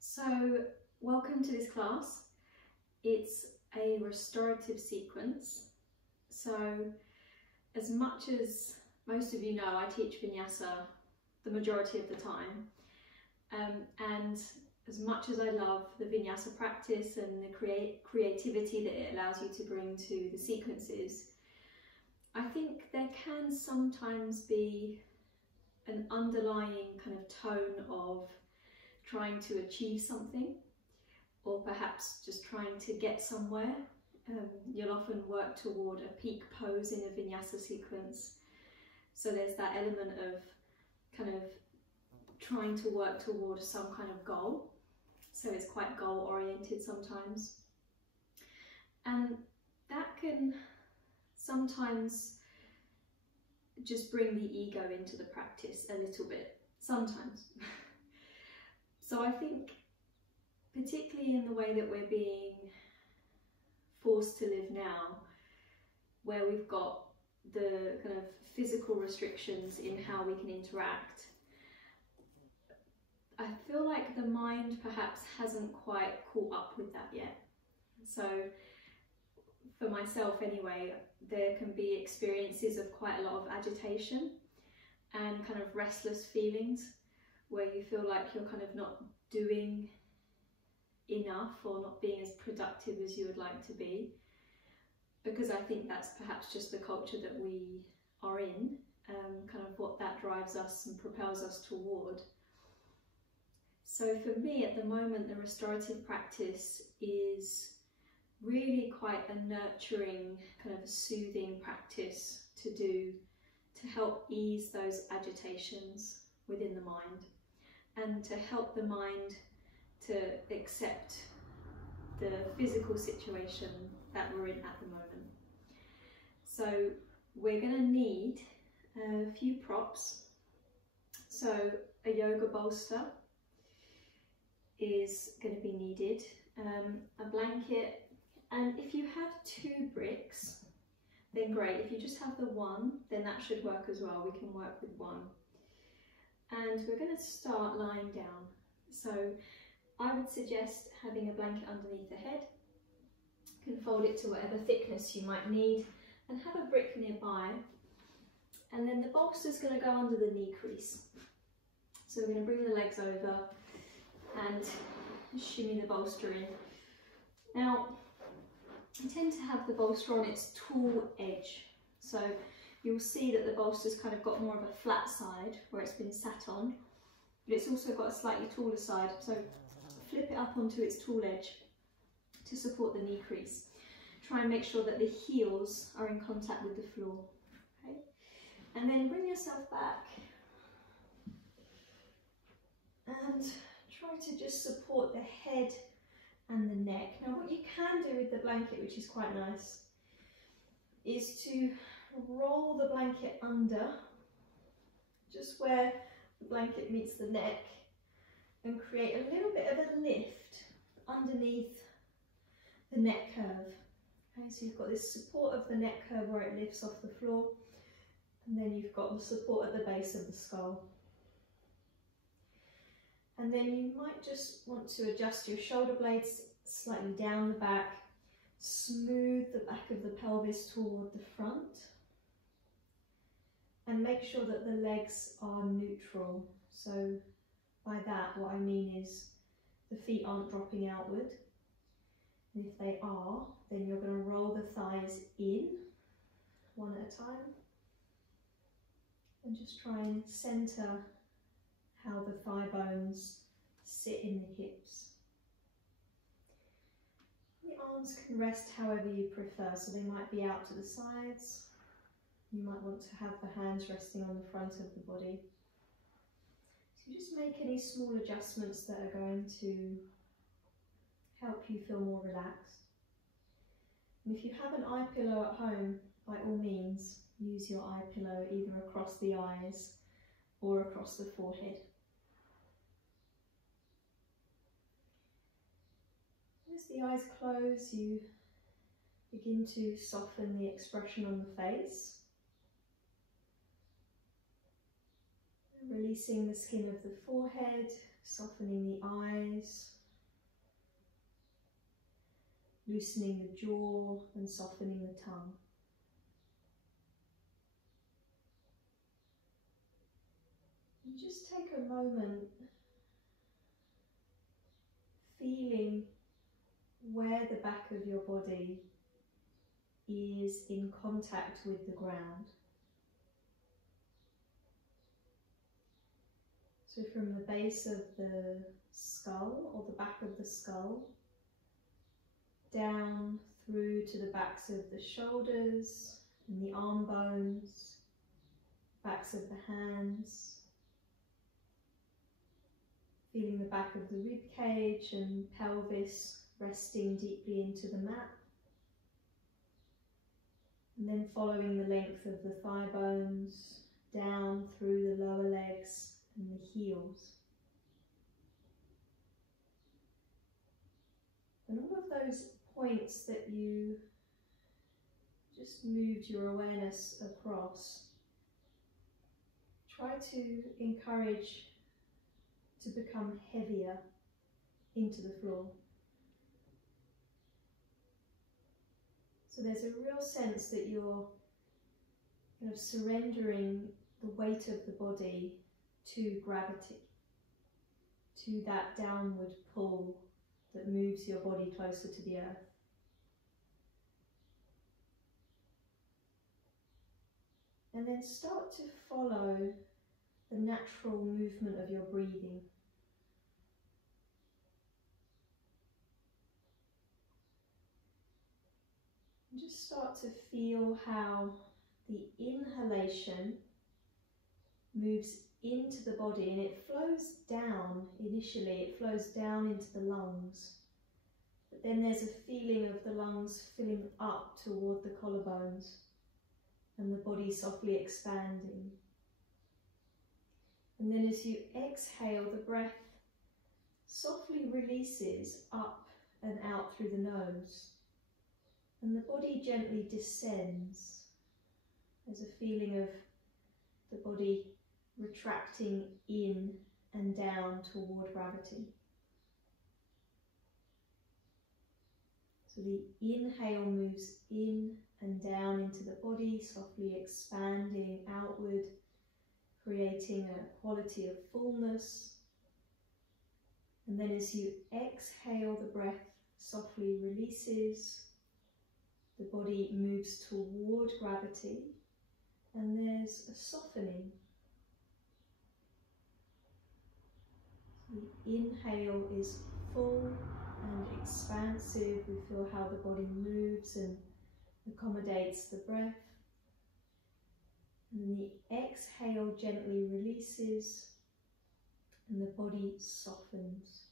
So, welcome to this class. It's a restorative sequence. So, as much as most of you know, I teach Vinyasa the majority of the time. And as much as I love the Vinyasa practice and the creativity that it allows you to bring to the sequences, I think there can sometimes be an underlying kind of tone of trying to achieve something, or perhaps just trying to get somewhere. You'll often work toward a peak pose in a Vinyasa sequence. So there's that element of kind of trying to work toward some kind of goal. So it's quite goal oriented sometimes. And that can sometimes just bring the ego into the practice a little bit, sometimes. So I think, particularly in the way that we're being forced to live now, where we've got the kind of physical restrictions in how we can interact, I feel like the mind perhaps hasn't quite caught up with that yet. So for myself anyway, there can be experiences of quite a lot of agitation and kind of restless feelings, where you feel like you're kind of not doing enough or not being as productive as you would like to be, because I think that's perhaps just the culture that we are in, kind of what that drives us and propels us toward. So for me at the moment, the restorative practice is really quite a nurturing, kind of a soothing practice to do to help ease those agitations within the mind, and to help the mind to accept the physical situation that we're in at the moment. So we're going to need a few props. So a yoga bolster is going to be needed, a blanket, and if you have 2 bricks, then great. If you just have the one, then that should work as well. We can work with one. And we're going to start lying down. So I would suggest having a blanket underneath the head. You can fold it to whatever thickness you might need and have a brick nearby. And then the bolster's going to go under the knee crease. So we're going to bring the legs over and shimmy the bolster in. Now, I tend to have the bolster on its tall edge. So you'll see that the bolster's kind of got more of a flat side where it's been sat on, but it's also got a slightly taller side. So flip it up onto its tall edge to support the knee crease. Try and make sure that the heels are in contact with the floor. Okay? And then bring yourself back and try to just support the head and the neck. Now what you can do with the blanket, which is quite nice, is to roll the blanket under, just where the blanket meets the neck, and create a little bit of a lift underneath the neck curve. Okay, so you've got this support of the neck curve where it lifts off the floor, and then you've got the support at the base of the skull. And then you might just want to adjust your shoulder blades slightly down the back, smooth the back of the pelvis toward the front, and make sure that the legs are neutral. So by that, what I mean is the feet aren't dropping outward. And if they are, then you're going to roll the thighs in one at a time, and just try and center how the thigh bones sit in the hips. The arms can rest however you prefer, so they might be out to the sides. You might want to have the hands resting on the front of the body. So just make any small adjustments that are going to help you feel more relaxed. And if you have an eye pillow at home, by all means, use your eye pillow either across the eyes or across the forehead. As the eyes close, you begin to soften the expression on the face, releasing the skin of the forehead, softening the eyes, eyes, loosening the jaw and softening the tongue. And just take a moment feeling where the back of your body is in contact with the ground. So from the base of the skull, or the back of the skull, down through to the backs of the shoulders and the arm bones, backs of the hands, feeling the back of the rib cage and pelvis resting deeply into the mat, and then following the length of the thigh bones down through the lower legs and the heels. And all of those points that you just moved your awareness across, try to encourage to become heavier into the floor. So there's a real sense that you're kind of surrendering the weight of the body to gravity, to that downward pull that moves your body closer to the earth. And then start to follow the natural movement of your breathing. And just start to feel how the inhalation moves into the body, and it flows down initially, it flows down into the lungs. But then there's a feeling of the lungs filling up toward the collarbones and the body softly expanding. And then as you exhale, the breath softly releases up and out through the nose, and the body gently descends. There's a feeling of the body retracting in and down toward gravity. So the inhale moves in and down into the body, softly expanding outward, creating a quality of fullness. And then as you exhale, the breath softly releases, the body moves toward gravity, and there's a softening. So the inhale is full and expansive. We feel how the body moves and accommodates the breath. And then the exhale gently releases and the body softens.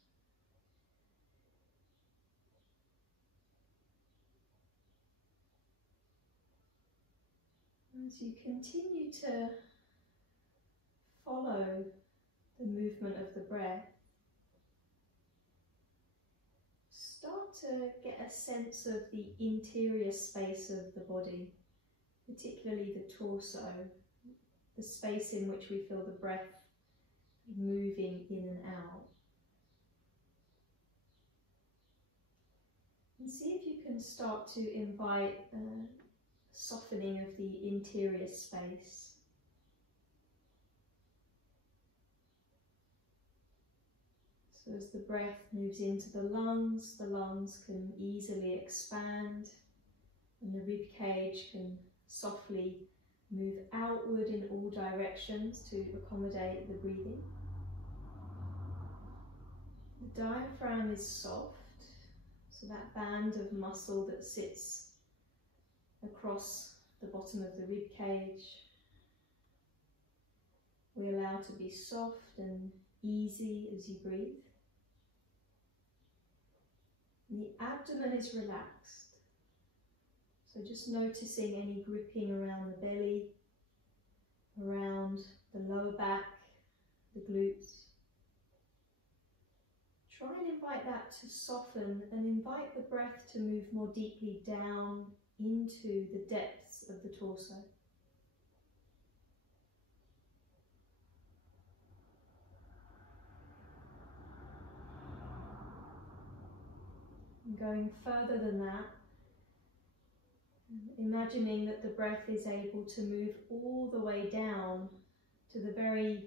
As you continue to follow the movement of the breath, start to get a sense of the interior space of the body, particularly the torso, the space in which we feel the breath moving in and out. And see if you can start to invite a softening of the interior space. So as the breath moves into the lungs can easily expand, and the rib cage can softly move outward in all directions to accommodate the breathing. The diaphragm is soft, so that band of muscle that sits across the bottom of the rib cage, we allow to be soft and easy as you breathe. And the abdomen is relaxed, so just noticing any gripping around the belly, around the lower back, the glutes. Try and invite that to soften and invite the breath to move more deeply down into the depths of the torso. And going further than that, imagining that the breath is able to move all the way down to the very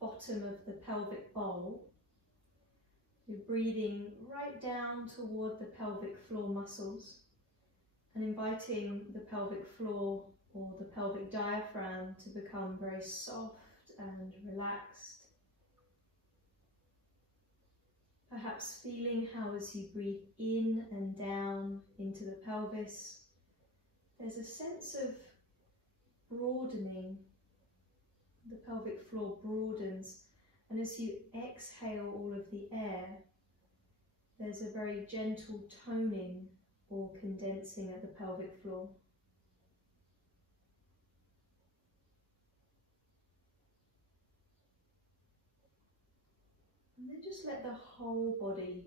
bottom of the pelvic bowl. You're breathing right down toward the pelvic floor muscles and inviting the pelvic floor or the pelvic diaphragm to become very soft and relaxed. Perhaps feeling how as you breathe in and down into the pelvis, there's a sense of broadening. The pelvic floor broadens, and as you exhale all of the air, there's a very gentle toning or condensing at the pelvic floor. And then just let the whole body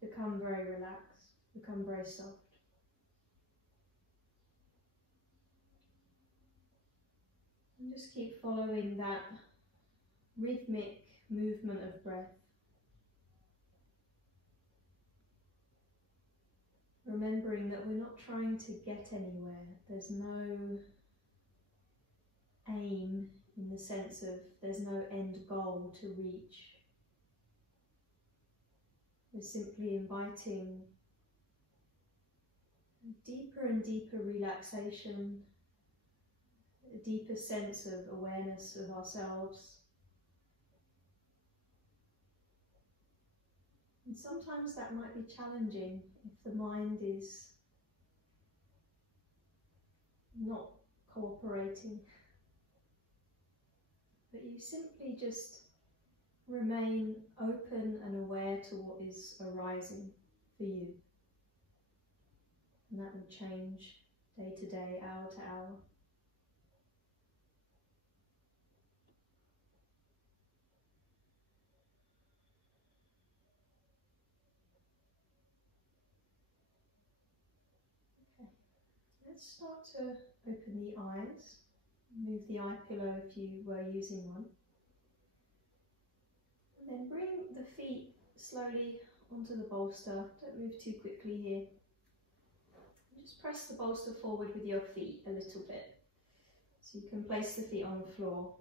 become very relaxed, become very soft. And just keep following that rhythmic movement of breath. Remembering that we're not trying to get anywhere. There's no aim in the sense of there's no end goal to reach. We're simply inviting a deeper and deeper relaxation, a deeper sense of awareness of ourselves. And sometimes that might be challenging if the mind is not cooperating. But you simply just remain open and aware to what is arising for you. And that will change day to day, hour to hour. Okay, let's start to open the eyes. Move the eye pillow if you were using one. And then bring the feet slowly onto the bolster. Don't move too quickly here. And just press the bolster forward with your feet a little bit. So you can place the feet on the floor.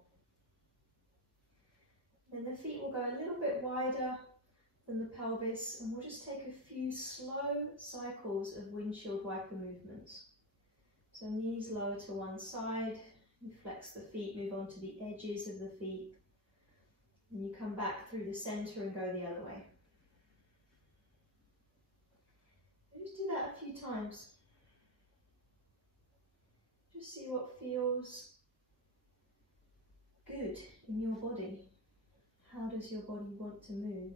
Then the feet will go a little bit wider than the pelvis, and we'll just take a few slow cycles of windshield wiper movements. So knees lower to one side. You flex the feet, move on to the edges of the feet, and you come back through the centre and go the other way. Just do that a few times. Just see what feels good in your body. How does your body want to move?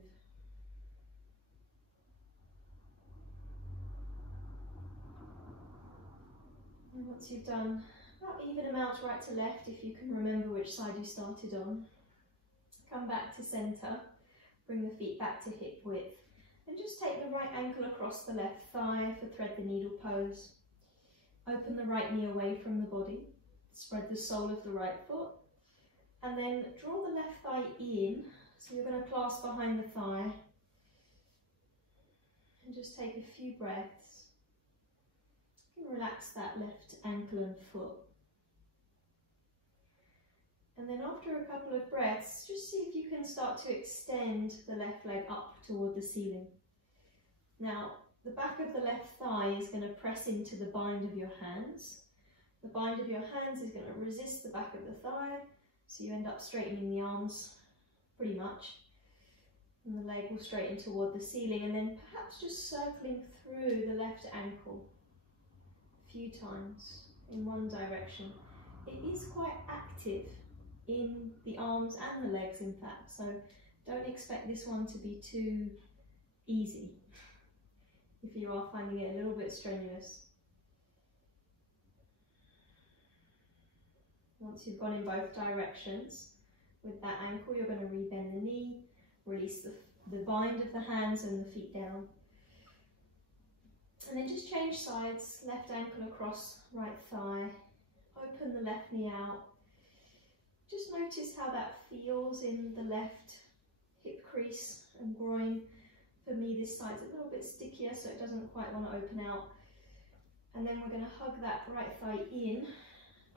And once you've done about even amounts right to left, if you can remember which side you started on, come back to centre, bring the feet back to hip width, and just take the right ankle across the left thigh for thread the needle pose. Open the right knee away from the body, spread the sole of the right foot, and then draw the left thigh in, so you're going to clasp behind the thigh, and just take a few breaths. You can relax that left ankle and foot. And then after a couple of breaths, just see if you can start to extend the left leg up toward the ceiling. Now, the back of the left thigh is going to press into the bind of your hands. The bind of your hands is going to resist the back of the thigh, so you end up straightening the arms pretty much. And the leg will straighten toward the ceiling, and then perhaps just circling through the left ankle a few times in one direction. It is quite active in the arms and the legs, in fact, so don't expect this one to be too easy if you are finding it a little bit strenuous. Once you've gone in both directions with that ankle, you're going to rebend the knee, release the bind of the hands and the feet down. And then just change sides, left ankle across right thigh, open the left knee out. Just notice how that feels in the left hip crease and groin For me, this side's a little bit stickier, so it doesn't quite want to open out. And then we're going to hug that right thigh in,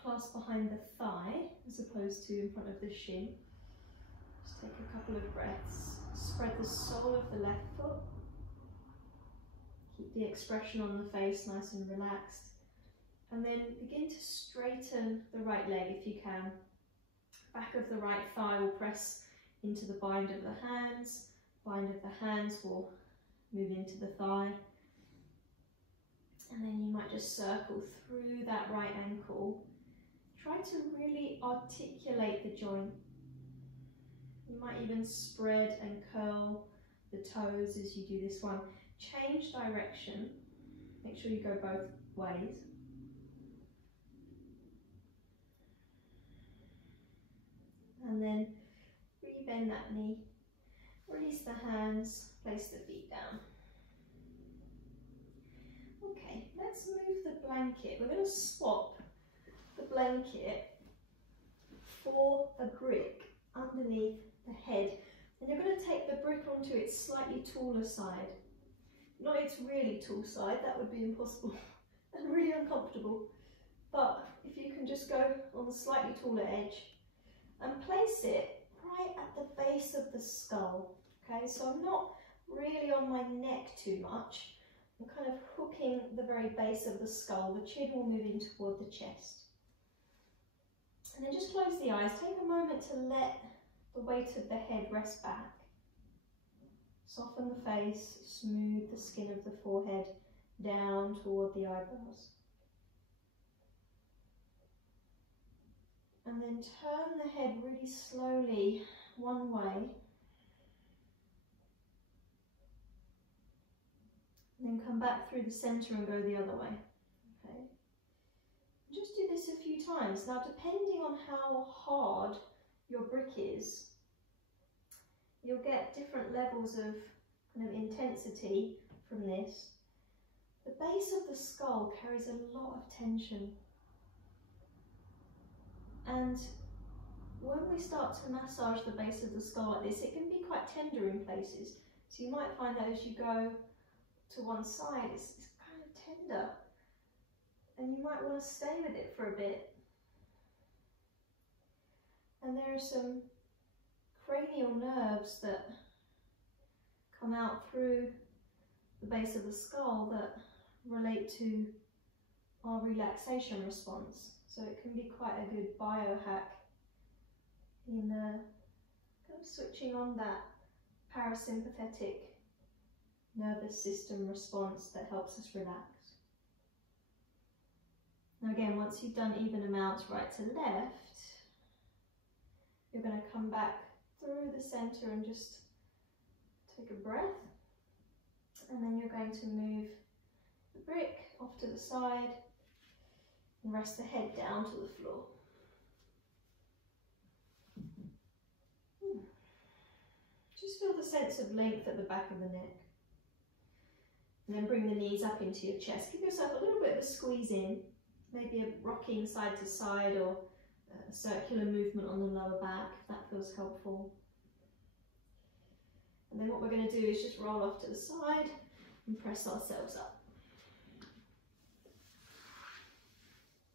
clasp behind the thigh, as opposed to in front of the shin. Just take a couple of breaths. Spread the sole of the left foot. Keep the expression on the face nice and relaxed. And then begin to straighten the right leg if you can. Back of the right thigh will press into the bind of the hands. Bind of the hands will move into the thigh. And then you might just circle through that right ankle. Try to really articulate the joint. You might even spread and curl the toes as you do this one. Change direction. Make sure you go both ways. And then re-bend that knee. Release the hands. Place the feet down. Okay, let's move the blanket. We're going to swap the blanket for a brick underneath the head. And you're going to take the brick onto its slightly taller side. Not its really tall side, that would be impossible and really uncomfortable. But if you can just go on the slightly taller edge and place it right at the base of the skull. Okay, so I'm not really on my neck too much. I'm kind of hooking the very base of the skull. The chin will move in toward the chest. And then just close the eyes. Take a moment to let the weight of the head rest back. Soften the face, smooth the skin of the forehead down toward the eyebrows. And then turn the head really slowly one way. And then come back through the center and go the other way. Okay. Just do this a few times. Now, depending on how hard your brick is, you'll get different levels of kind of intensity from this. The base of the skull carries a lot of tension. And when we start to massage the base of the skull like this, it can be quite tender in places. So you might find that as you go to one side, it's kind of tender. And you might want to stay with it for a bit. And there are some cranial nerves that come out through the base of the skull that relate to our relaxation response. So it can be quite a good biohack in kind of switching on that parasympathetic nervous system response that helps us relax. Now again, once you've done even amounts right to left, you're going to come back through the center and just take a breath. And then you're going to move the brick off to the side and rest the head down to the floor. Just feel the sense of length at the back of the neck. And then bring the knees up into your chest. Give yourself a little bit of a squeeze in, maybe a rocking side to side or a circular movement on the lower back, if that feels helpful. And then what we're going to do is just roll off to the side and press ourselves up.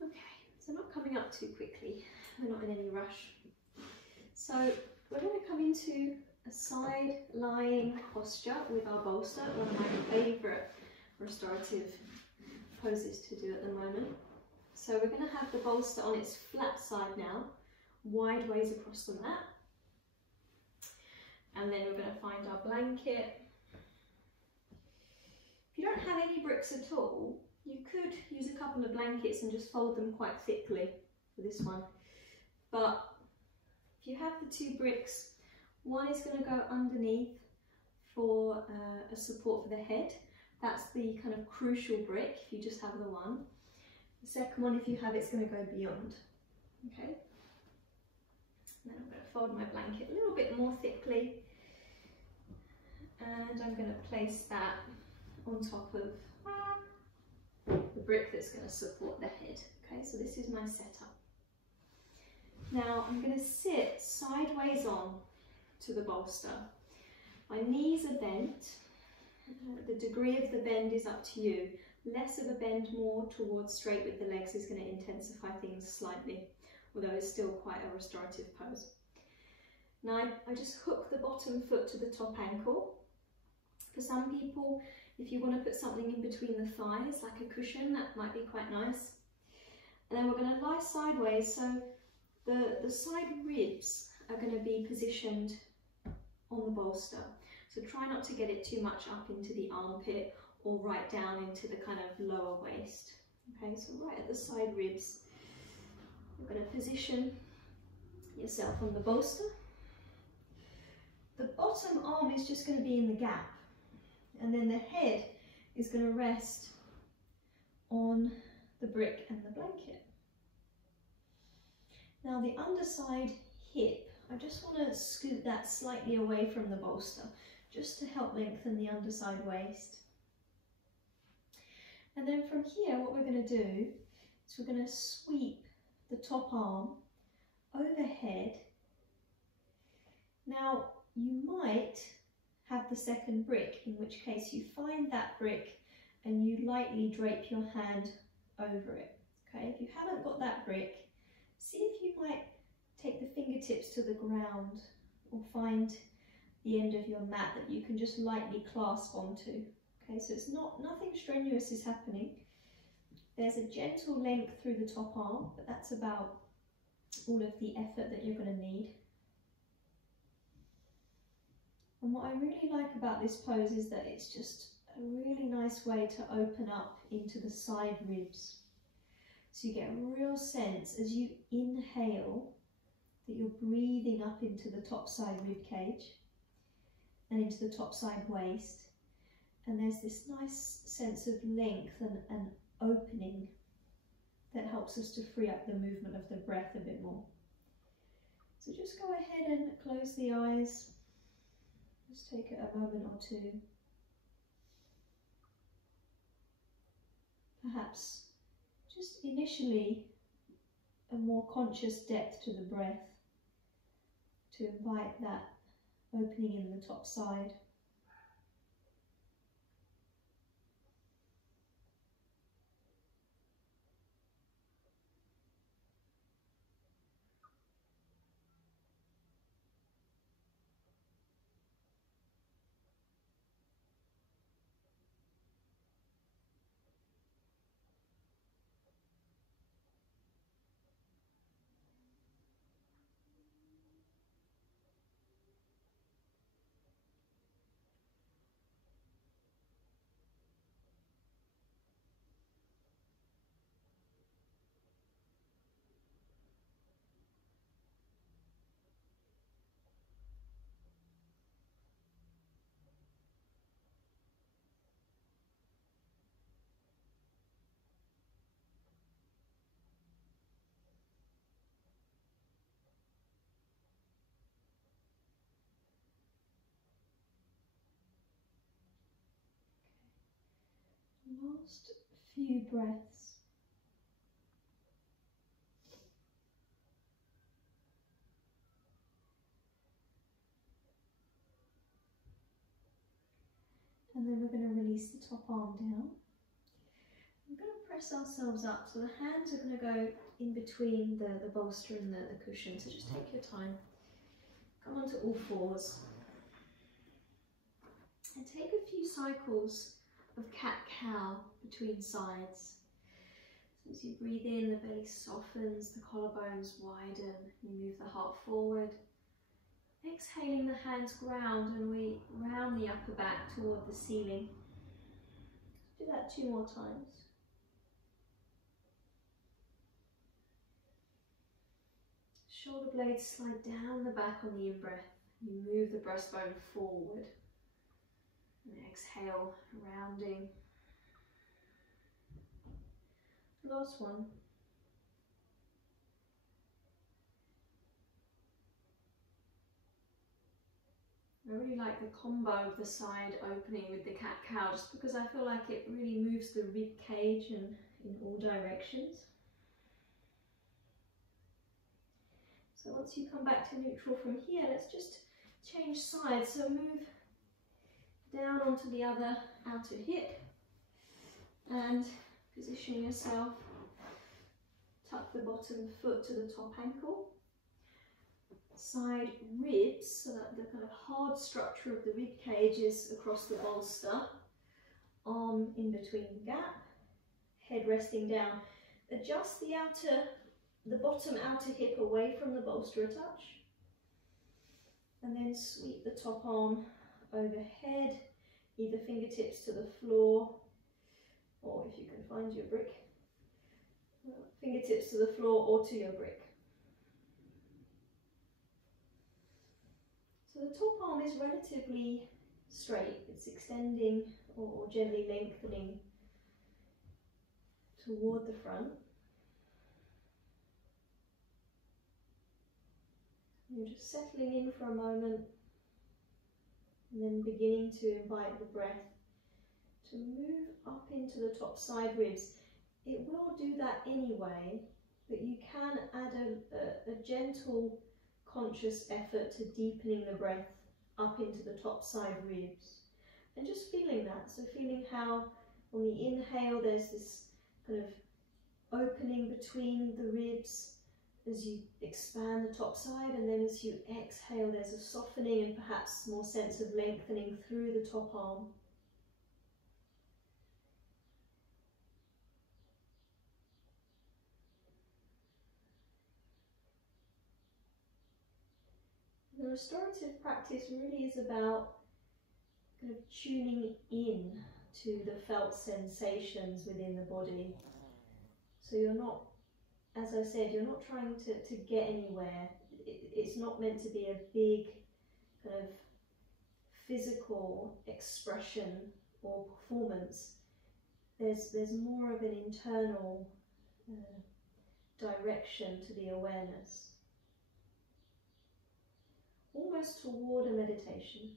Okay, so not coming up too quickly, we're not in any rush. So we're going to come into a side lying posture with our bolster, one of my favourite restorative poses to do at the moment. So we're going to have the bolster on its flat side now, wide ways across the mat. And then we're going to find our blanket. If you don't have any bricks at all, you could use a couple of blankets and just fold them quite thickly for this one. But if you have the two bricks, one is going to go underneath for a support for the head. That's the kind of crucial brick if you just have the one. The second one, if you have, it's going to go beyond. Okay. Then I'm going to fold my blanket a little bit more thickly, and I'm going to place that on top of the brick that's going to support the head. Okay, so this is my setup. Now I'm going to sit sideways on to the bolster. My knees are bent The degree of the bend is up to you. Less of a bend, more towards straight with the legs, is going to intensify things slightly, although it's still quite a restorative pose. Now I just hook the bottom foot to the top ankle. For some people, if you want to put something in between the thighs, like a cushion, that might be quite nice. And then we're going to lie sideways, so the side ribs are going to be positioned on the bolster. So try not to get it too much up into the armpit or right down into the kind of lower waist. Okay, so right at the side ribs, you're going to position yourself on the bolster. The bottom arm is just going to be in the gap, and then the head is going to rest on the brick and the blanket. Now the underside hip, I just want to scoot that slightly away from the bolster, just to help lengthen the underside waist. And then from here, what we're going to do is we're going to sweep the top arm overhead. Now, you might have the second brick, in which case you find that brick and you lightly drape your hand over it. Okay, if you haven't got that brick, see if you might take the fingertips to the ground or find the end of your mat that you can just lightly clasp onto. Okay, so it's nothing strenuous is happening. There's a gentle length through the top arm, but that's about all of the effort that you're going to need. And what I really like about this pose is that it's just a really nice way to open up into the side ribs. So you get a real sense as you inhale that you're breathing up into the top side rib cage and into the top side waist. And there's this nice sense of length and opening that helps us to free up the movement of the breath a bit more. So just go ahead and close the eyes. Just take a moment or two. Perhaps just initially a more conscious depth to the breath to invite that opening in the top side. Last few breaths. And then we're going to release the top arm down. We're going to press ourselves up, so the hands are going to go in between the bolster and the cushion, so just take your time. Come onto all fours. And take a few cycles of cat-cow between sides. So as you breathe in, the belly softens, the collarbones widen, you move the heart forward. Exhaling, the hands ground and we round the upper back toward the ceiling. Do that 2 more times. Shoulder blades slide down the back on the in-breath. You move the breastbone forward. And exhale, rounding. Last one. I really like the combo of the side opening with the cat-cow, just because I feel like it really moves the rib cage in all directions. So once you come back to neutral from here, let's just change sides. So move down onto the other outer hip and position yourself. Tuck the bottom foot to the top ankle. Side ribs, so that the kind of hard structure of the rib cage is across the bolster. Arm in between the gap. Head resting down. Adjust the bottom outer hip away from the bolster a touch. And then sweep the top arm overhead, either fingertips to the floor, or if you can find your brick, fingertips to the floor or to your brick. So the top arm is relatively straight, it's extending or gently lengthening toward the front. You're just settling in for a moment and then beginning to invite the breath to move up into the top side ribs. It will do that anyway, but you can add a gentle conscious effort to deepening the breath up into the top side ribs. And just feeling that, so feeling how on the inhale there's this kind of opening between the ribs as you expand the top side, and then as you exhale there's a softening and perhaps more sense of lengthening through the top arm. The restorative practice really is about kind of tuning in to the felt sensations within the body. So you're not, as I said, you're not trying to get anywhere. It's not meant to be a big kind of physical expression or performance. There's more of an internal direction to the awareness, almost toward a meditation.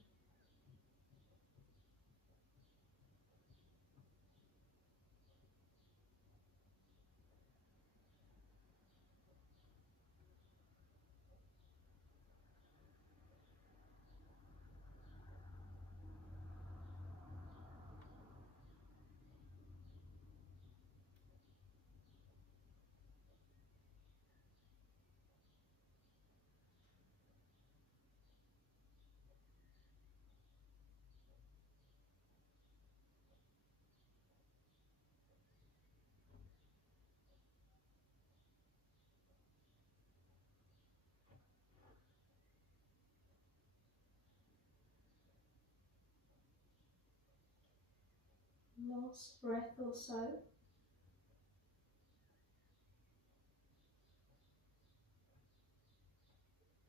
Last breath or so.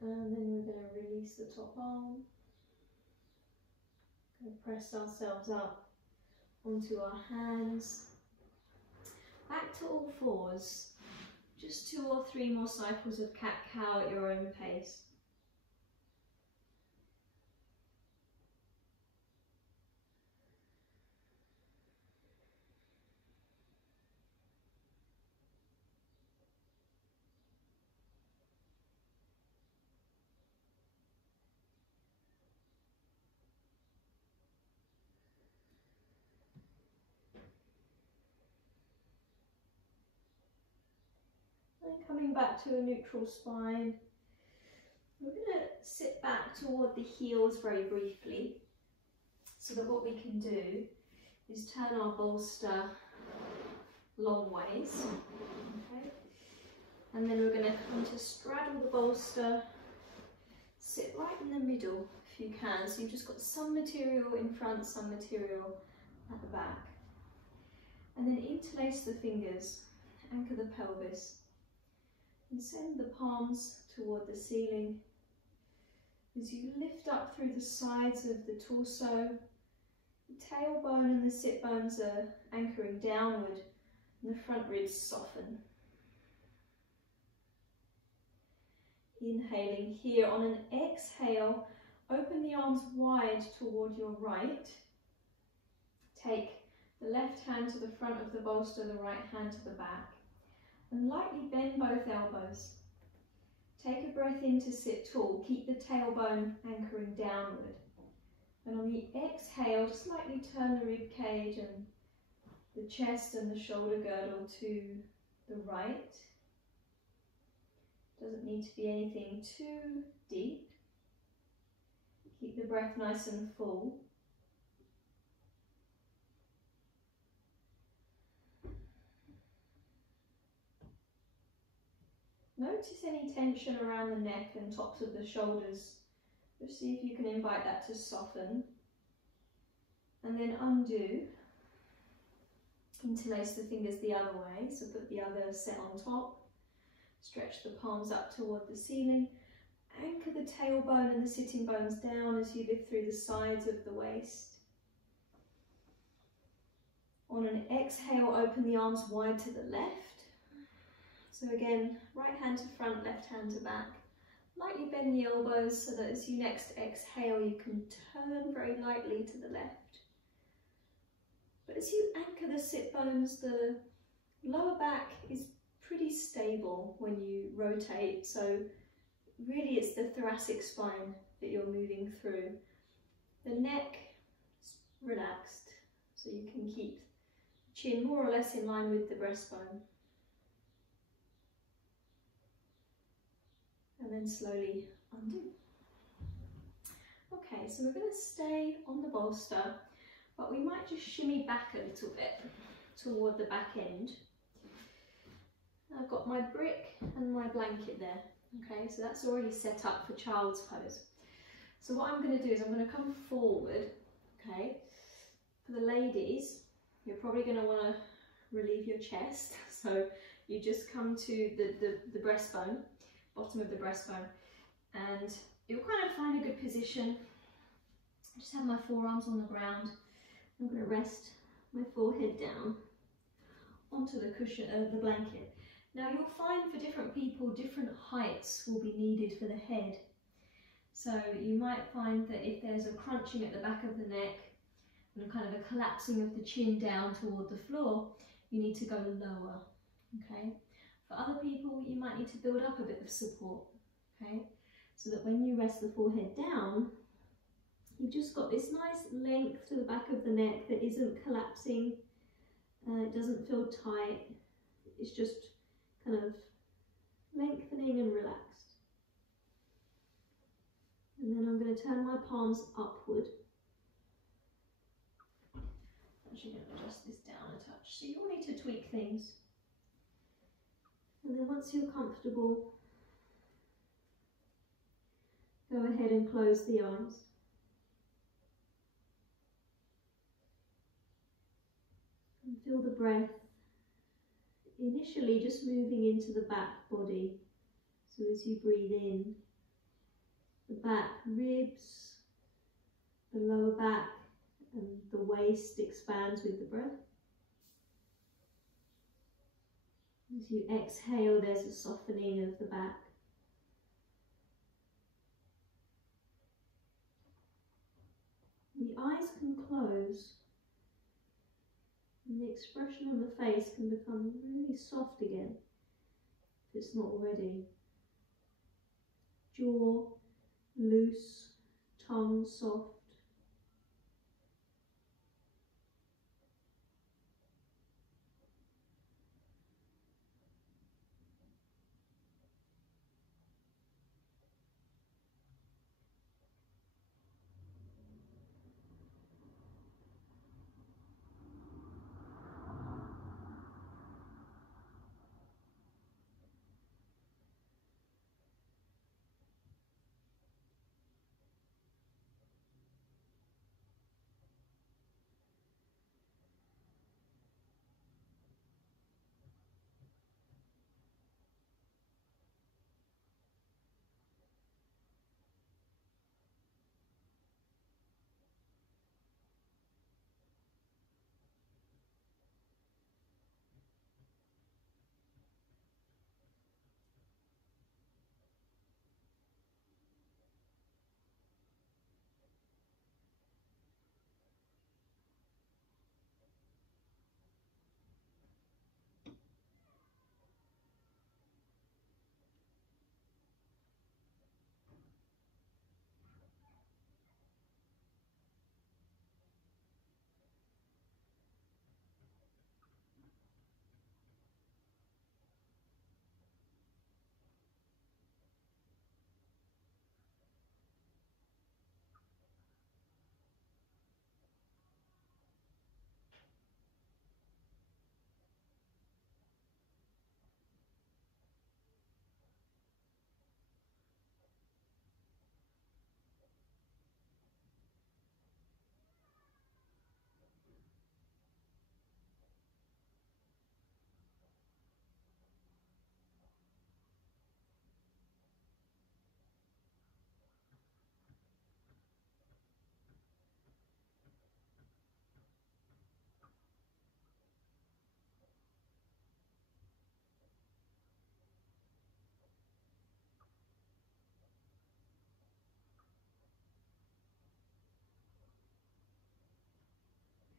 And then we're going to release the top arm. Going to press ourselves up onto our hands. Back to all fours. Just 2 or 3 more cycles of cat-cow at your own pace. And coming back to a neutral spine, we're going to sit back toward the heels very briefly, so that what we can do is turn our bolster long ways, okay? And then we're going to come to straddle the bolster, sit right in the middle if you can, so you've just got some material in front, some material at the back. And then interlace the fingers, anchor the pelvis, and send the palms toward the ceiling. As you lift up through the sides of the torso, the tailbone and the sit bones are anchoring downward and the front ribs soften. Inhaling here. On an exhale, open the arms wide toward your right. Take the left hand to the front of the bolster, the right hand to the back. And lightly bend both elbows. Take a breath in to sit tall. Keep the tailbone anchoring downward. And on the exhale, just lightly turn the rib cage and the chest and the shoulder girdle to the right. Doesn't need to be anything too deep. Keep the breath nice and full. Notice any tension around the neck and tops of the shoulders. Just see if you can invite that to soften. And then undo. Interlace the fingers the other way, so put the other set on top. Stretch the palms up toward the ceiling. Anchor the tailbone and the sitting bones down as you lift through the sides of the waist. On an exhale, open the arms wide to the left. So again, right hand to front, left hand to back. Lightly bend the elbows so that as you next exhale, you can turn very lightly to the left. But as you anchor the sit bones, the lower back is pretty stable when you rotate. So really it's the thoracic spine that you're moving through. The neck is relaxed, so you can keep the chin more or less in line with the breastbone. And then slowly undo. Okay, so we're going to stay on the bolster, but we might just shimmy back a little bit toward the back end. I've got my brick and my blanket there. Okay, so that's already set up for child's pose. So what I'm going to do is I'm going to come forward. Okay, for the ladies, you're probably going to want to relieve your chest, so you just come to the breastbone, bottom of the breastbone, and you'll kind of find a good position. I just have my forearms on the ground. I'm going to rest my forehead down onto the cushion of the blanket. Now you'll find for different people, different heights will be needed for the head. So you might find that if there's a crunching at the back of the neck and kind of a collapsing of the chin down toward the floor, you need to go lower, okay? For other people, you might need to build up a bit of support, okay? So that when you rest the forehead down, you've just got this nice length to the back of the neck that isn't collapsing, it doesn't feel tight, it's just kind of lengthening and relaxed. And then I'm going to turn my palms upward. I'm actually going to adjust this down a touch, so you'll need to tweak things. And then once you're comfortable, go ahead and close the eyes. And feel the breath initially just moving into the back body. So as you breathe in, the back ribs, the lower back and the waist expands with the breath. As you exhale, there's a softening of the back. The eyes can close and the expression on the face can become really soft again, if it's not already. Jaw loose, tongue soft.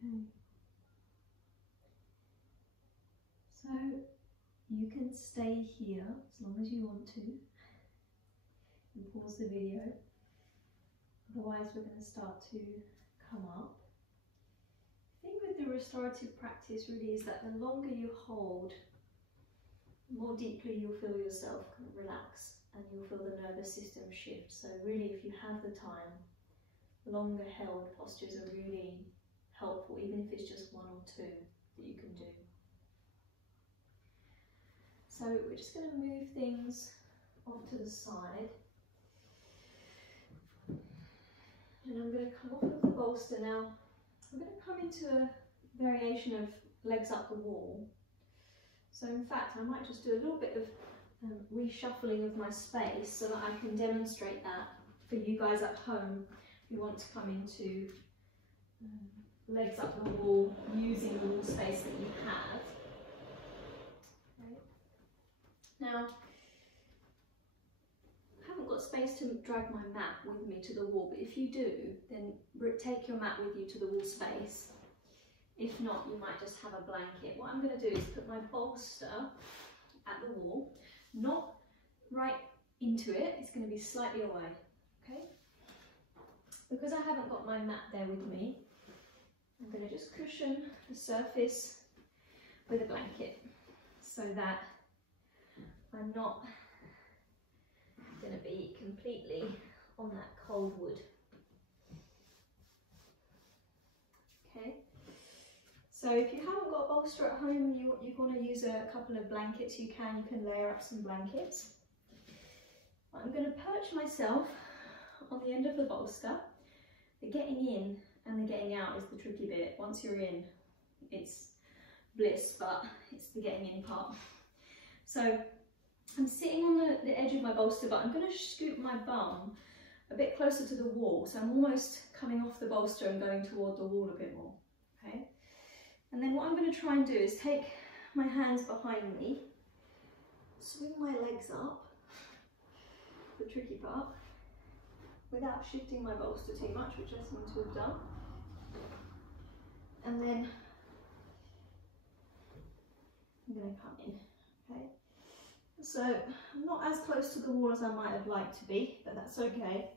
Okay. So you can stay here as long as you want to and pause the video. Otherwise we're going to start to come up. The thing with the restorative practice really is that the longer you hold, the more deeply you'll feel yourself kind of relax and you'll feel the nervous system shift. So really, if you have the time, longer held postures are really helpful, even if it's just one or two that you can do. So we're just going to move things off to the side. And I'm going to come off of the bolster now. I'm going to come into a variation of legs up the wall. So in fact, I might just do a little bit of reshuffling of my space so that I can demonstrate that for you guys at home who want to come into legs up the wall using the wall space that you have. Okay. Now, I haven't got space to drag my mat with me to the wall, but if you do, then take your mat with you to the wall space. If not, you might just have a blanket. What I'm going to do is put my bolster at the wall, not right into it, it's going to be slightly away, okay? Because I haven't got my mat there with me, I'm going to just cushion the surface with a blanket so that I'm not going to be completely on that cold wood. Okay, so if you haven't got a bolster at home, you want to use a couple of blankets, you can layer up some blankets. I'm going to perch myself on the end of the bolster. The getting in and the getting out is the tricky bit. Once you're in, it's bliss, but it's the getting in part. So I'm sitting on the edge of my bolster, but I'm going to scoop my bum a bit closer to the wall. So I'm almost coming off the bolster and going toward the wall a bit more. Okay. And then what I'm going to try and do is take my hands behind me, swing my legs up, the tricky part, without shifting my bolster too much, which I seem to have done. And then I'm going to come in, okay? So I'm not as close to the wall as I might have liked to be, but that's okay.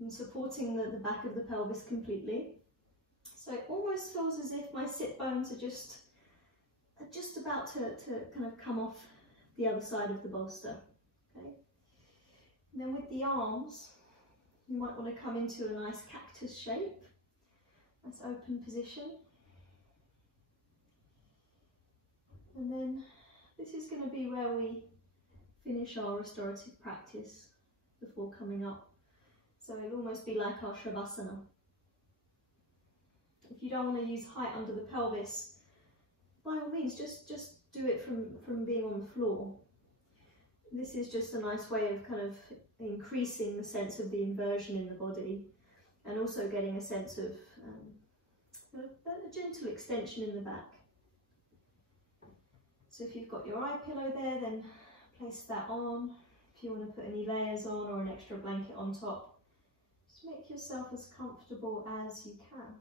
I'm supporting the back of the pelvis completely. So it almost feels as if my sit bones are just about to kind of come off the other side of the bolster, okay? And then with the arms, you might want to come into a nice cactus shape, nice open position. And then this is going to be where we finish our restorative practice before coming up. So it'll almost be like our Shavasana. If you don't want to use height under the pelvis, by all means, just do it from being on the floor. This is just a nice way of kind of increasing the sense of the inversion in the body and also getting a sense of a gentle extension in the back. So if you've got your eye pillow there, then place that on. If you want to put any layers on or an extra blanket on top, just make yourself as comfortable as you can.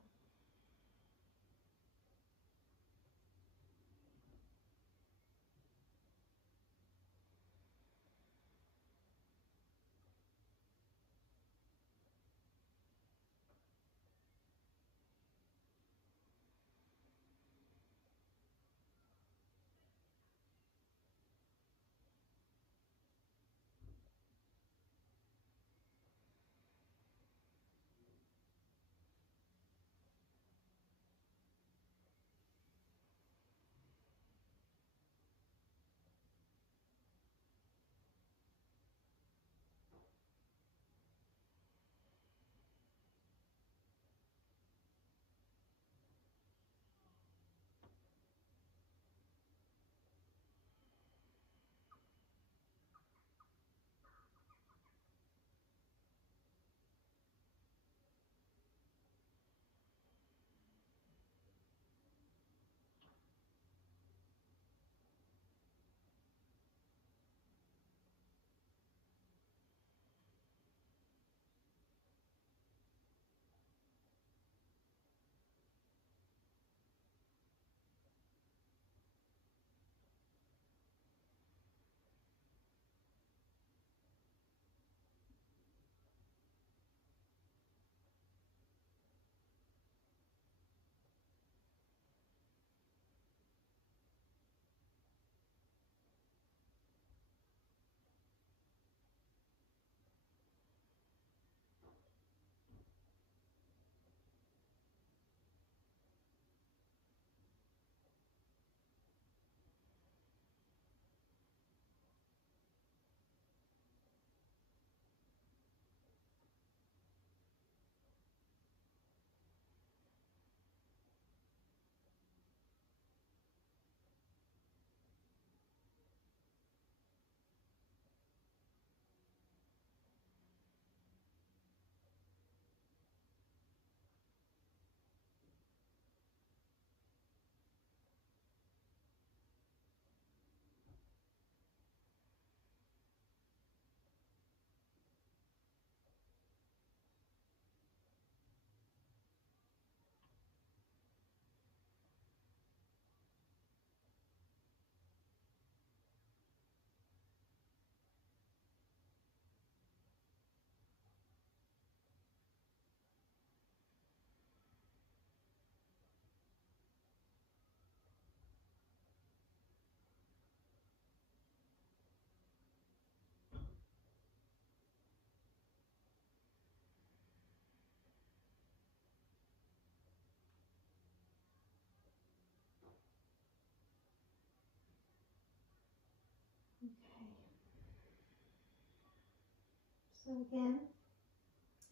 So again,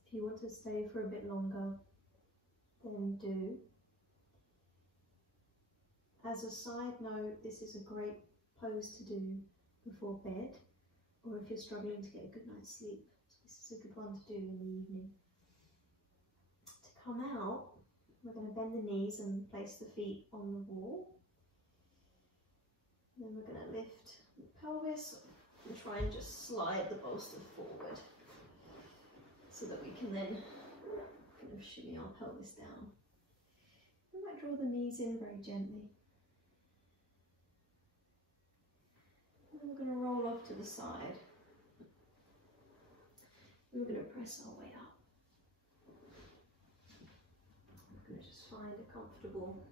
if you want to stay for a bit longer, then do. As a side note, this is a great pose to do before bed, or if you're struggling to get a good night's sleep. So this is a good one to do in the evening. To come out, we're going to bend the knees and place the feet on the wall. Then we're going to lift the pelvis and try and just slide the bolster forward so that we can then kind of shimmy our pelvis down. We might draw the knees in very gently. And then we're going to roll off to the side. And we're going to press our way up. We're going to just find a comfortable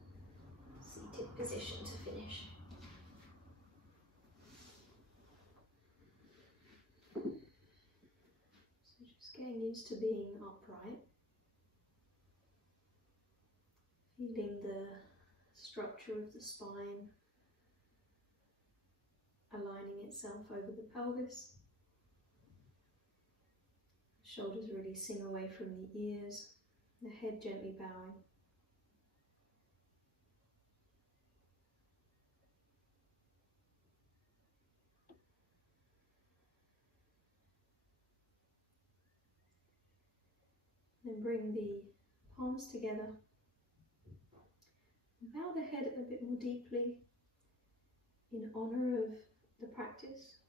seated position to finish. So just getting used to being upright. Feeling the structure of the spine aligning itself over the pelvis. Shoulders releasing away from the ears, the head gently bowing. Then bring the palms together. Bow the head a bit more deeply in honour of the practice.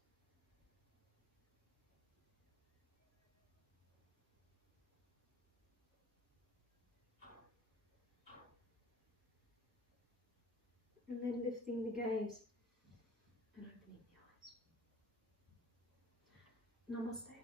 And then lifting the gaze and opening the eyes. Namaste.